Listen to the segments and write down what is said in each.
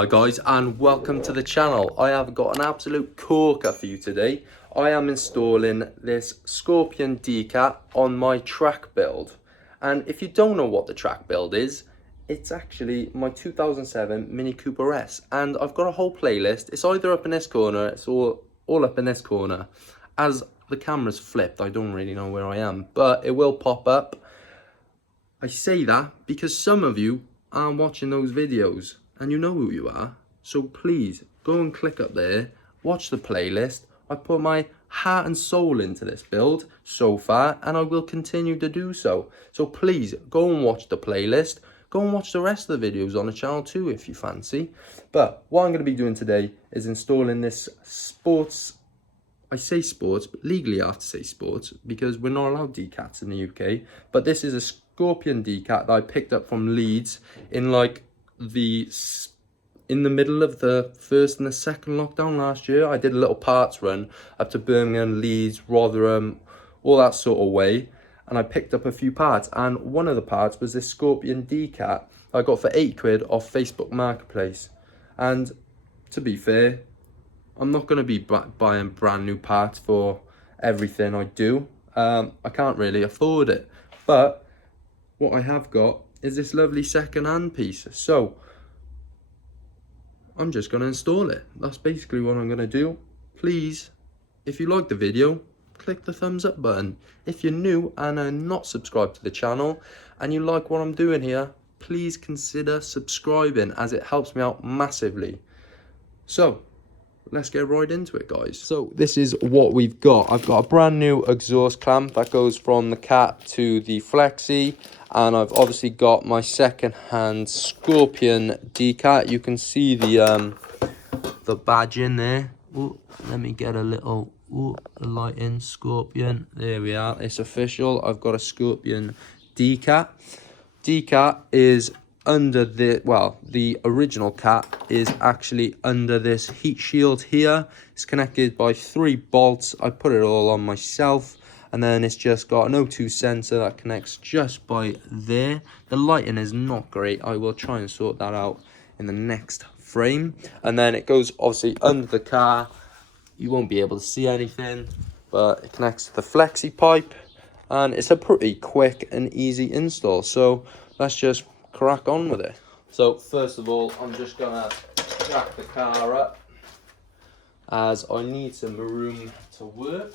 Hi guys, and welcome to the channel. I have got an absolute corker for you today. I am installing this Scorpion decat on my track build. And if you don't know what the track build is, it's actually my 2007 Mini Cooper S. And I've got a whole playlist. It's either up in this corner, it's all up in this corner. As the camera's flipped, I don't really know where I am, but it will pop up. I say that because some of you are watching those videos and you know who you are. So please go and click up there, watch the playlist. I put my heart and soul into this build so far, and I will continue to do so. So please go and watch the playlist. Go and watch the rest of the videos on the channel too if you fancy. But what I'm going to be doing today is installing this sports, I say sports, but legally I have to say sports because we're not allowed decats in the UK. But this is a Scorpion decat that I picked up from Leeds in in the middle of the first and the second lockdown last year. I did a little parts run up to Birmingham, Leeds, Rotherham, all that sort of way. And I picked up a few parts. And one of the parts was this Scorpion decat I got for £8 off Facebook Marketplace. And to be fair, I'm not going to be buying brand new parts for everything I do. I can't really afford it. But what I have got is this lovely second-hand piece. So I'm just going to install it. That's basically what I'm going to do. Please, if you like the video, click the thumbs up button. If you're new and are not subscribed to the channel and you like what I'm doing here, please consider subscribing as it helps me out massively. So let's get right into it, guys. So this is what we've got. I've got a brand new exhaust clamp that goes from the cap to the flexi, and I've obviously got my second-hand Scorpion decat. You can see the badge in there. Ooh, let me get a little light in. Scorpion. There we are. It's official. I've got a Scorpion decat. Decat is under the original cap is actually under this heat shield here. It's connected by 3 bolts. I put it all on myself, and then it's just got an O2 sensor that connects just by there. The lighting is not great. I will try and sort that out in the next frame. And then it goes obviously under the car. You won't be able to see anything, but it connects to the flexi pipe, and it's a pretty quick and easy install. So let's just crack on with it. So first of all, I'm just gonna jack the car up as I need some room to work.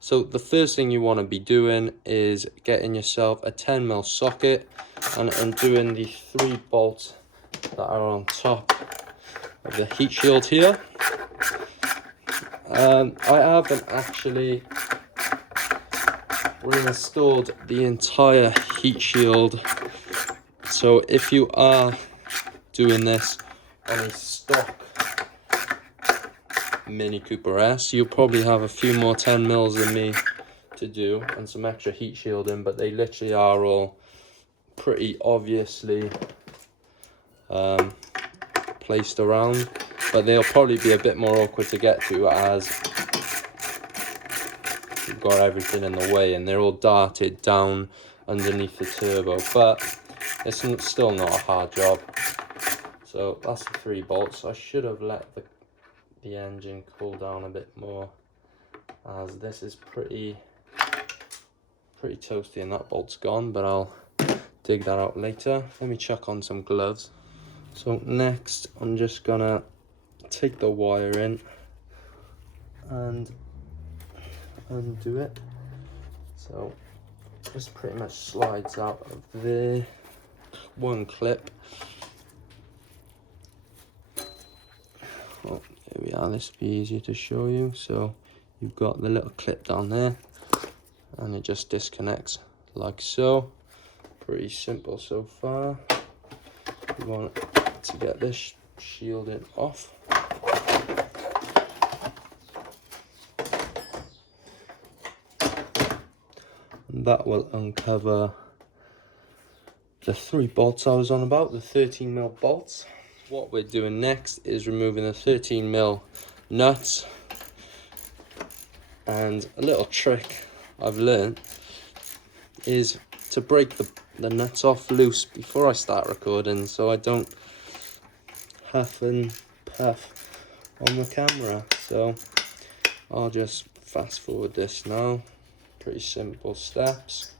So the first thing you want to be doing is getting yourself a 10mm socket and undoing the 3 bolts that are on top of the heat shield here. I haven't actually reinstalled the entire heat shield, so if you are doing this on a stock Mini Cooper S, you'll probably have a few more 10mm than me to do and some extra heat shielding, but they literally are all pretty obviously placed around, but they'll probably be a bit more awkward to get to as you've got everything in the way and they're all darted down underneath the turbo, but it's still not a hard job. So that's the 3 bolts. I should have let the engine cool down a bit more, as this is pretty toasty and that bolt's gone, but I'll dig that out later. Let me chuck on some gloves. So next I'm just gonna take the wire in and undo it. So this pretty much slides out of there, one clip. Oh, there we are. This will be easier to show you. So you've got the little clip down there and it just disconnects like so. Pretty simple so far. You want to get this shielded off. And that will uncover the 3 bolts I was on about, the 13mm bolts. What we're doing next is removing the 13mm nuts And a little trick I've learned is to break the nuts off loose before I start recording, so I don't huff and puff on the camera. So I'll just fast forward this now. Pretty simple steps.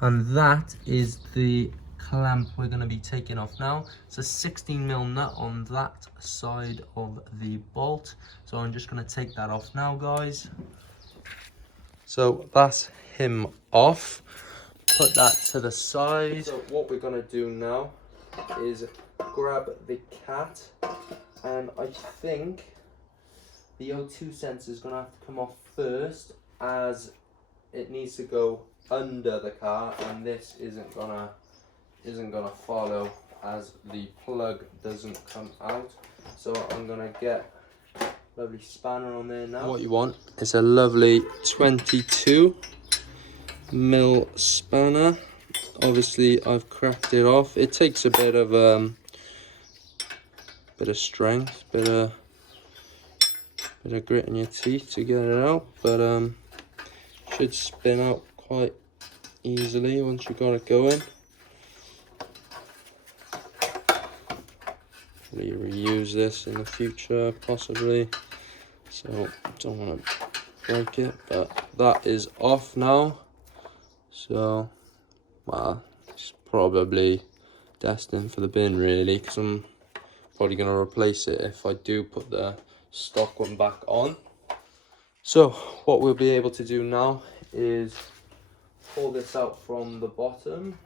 And that is the clamp we're going to be taking off now. It's a 16mm nut on that side of the bolt, so I'm just going to take that off now, guys. So that's him off. Put that to the side. So what we're going to do now is grab the cat, and I think the O2 sensor is going to have to come off first, as it needs to go under the car, and this isn't gonna follow, as the plug doesn't come out. So I'm gonna get a lovely spanner on there now. What you want is a lovely 22mm spanner. Obviously I've cracked it off. It takes a bit of strength, bit of grit in your teeth to get it out, but should spin out quite easily once you got it going. Probably reuse this in the future, possibly, so don't want to break it. But that is off now, so well, it's probably destined for the bin really, because I'm probably going to replace it if I do put the stock one back on. So what we'll be able to do now is pull this out from the bottom.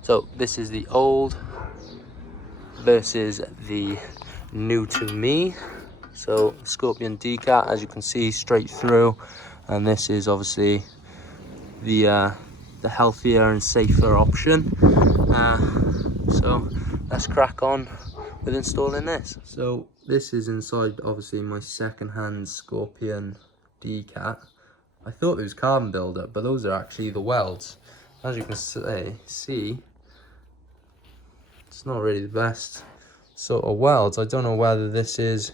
So this is the old versus the new to me. So Scorpion decat, as you can see, straight through, and this is obviously the healthier and safer option. So let's crack on with installing this. So this is inside obviously my second-hand Scorpion decat. I thought it was carbon buildup, but those are actually the welds. As you can see, it's not really the best sort of welds. I don't know whether this is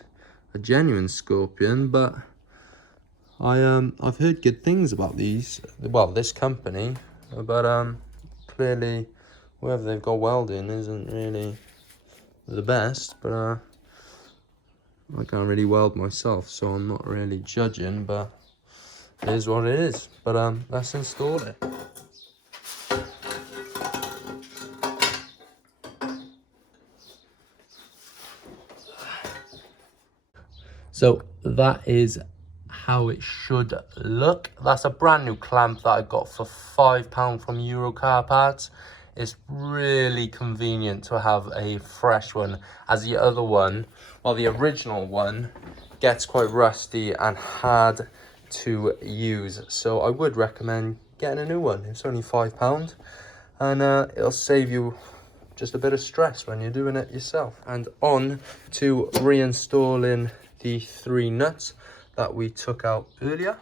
a genuine Scorpion, but I've heard good things about these. Well, this company, but clearly wherever they've got welding isn't really the best. But I can't really weld myself, so I'm not really judging. But it is what it is. But let's install it. So that is how it should look. That's a brand new clamp that I got for £5 from Euro Car Parts. It's really convenient to have a fresh one, as the other one, well, the original one, gets quite rusty and hard to use. So I would recommend getting a new one. It's only £5, and it'll save you just a bit of stress when you're doing it yourself. And on to reinstalling the 3 nuts that we took out earlier.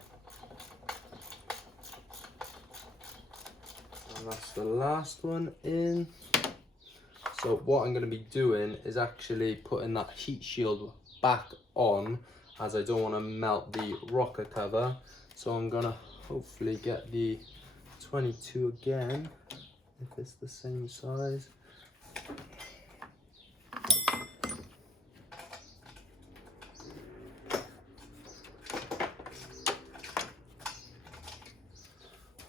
And that's the last one in. So what I'm going to be doing is actually putting that heat shield back on, as I don't want to melt the rocker cover. So I'm going to hopefully get the 22 again, if it's the same size.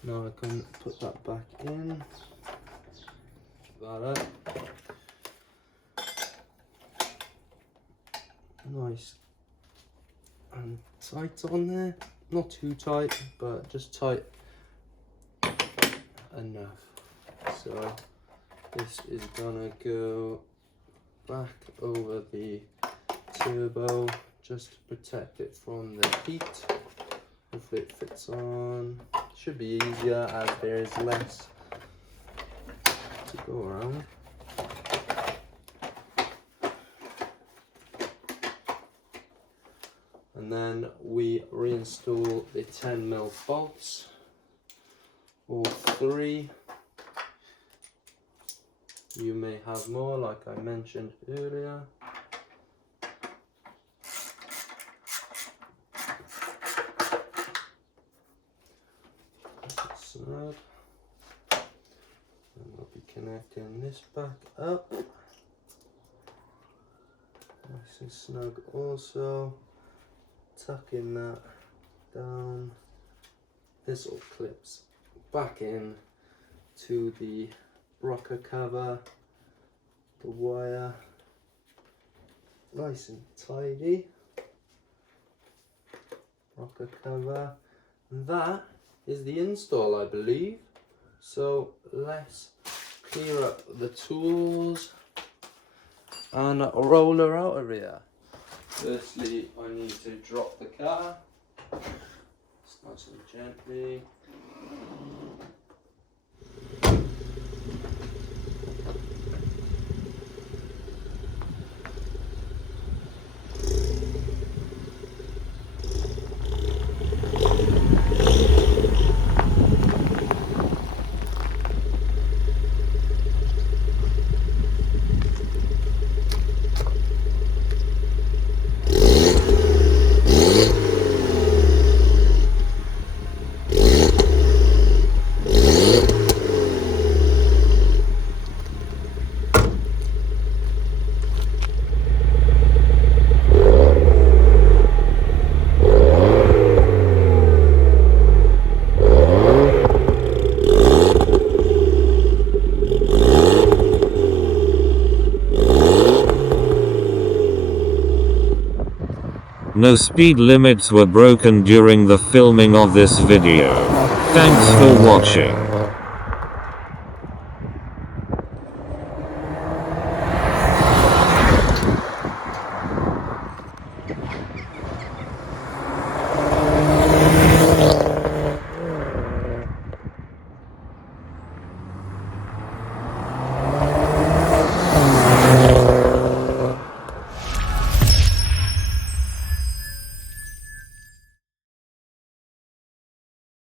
Now I can put that back in, that up. Nice and tight on there, not too tight, but just tight enough. So this is gonna go back over the turbo just to protect it from the heat. Hopefully it fits on. Should be easier as there is less to go around. And and then we reinstall the 10mm bolts, or 3. You may have more, like I mentioned earlier. Snug. And we'll be connecting this back up. Nice and snug also. Tucking that down. This all clips back in to the rocker cover, the wire, nice and tidy. Rocker cover, and that is the install, I believe. So let's clear up the tools and roll her out of here. Firstly, I need to drop the car. It's nice and gently. No speed limits were broken during the filming of this video. Thanks for watching.